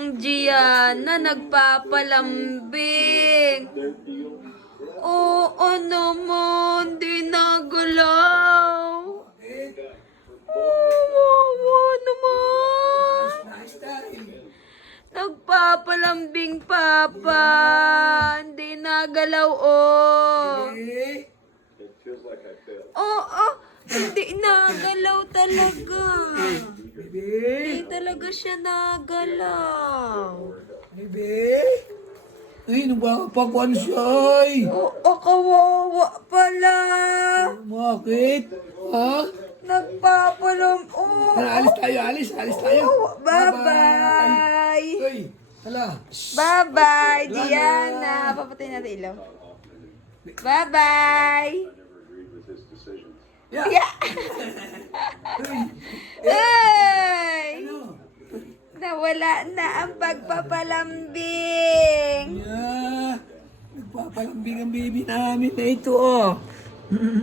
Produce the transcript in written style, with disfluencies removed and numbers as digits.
ang Gianna nagpapalambing. Oo naman, di nagalaw. Wawa naman. Nagpapalambing, Papa. Hindi nagalaw, oh. Oo, hindi nagalaw talaga. Hindi talaga siya nagalaw. Bebe? Ay, nagpapakwan siya ay. Oo, kawawa pala. Bakit? Ha? Nagpapalam. Oo. Tara, alis tayo. Bye-bye. Uy, hala. Bye-bye, Diana. Papatay natin ilaw. Bye-bye. Yeah. Yeah. Uy, Ay! ano? Nawala na ang pagpapalambing. Yeah. Nagpapalambing ang baby namin na ito, oh.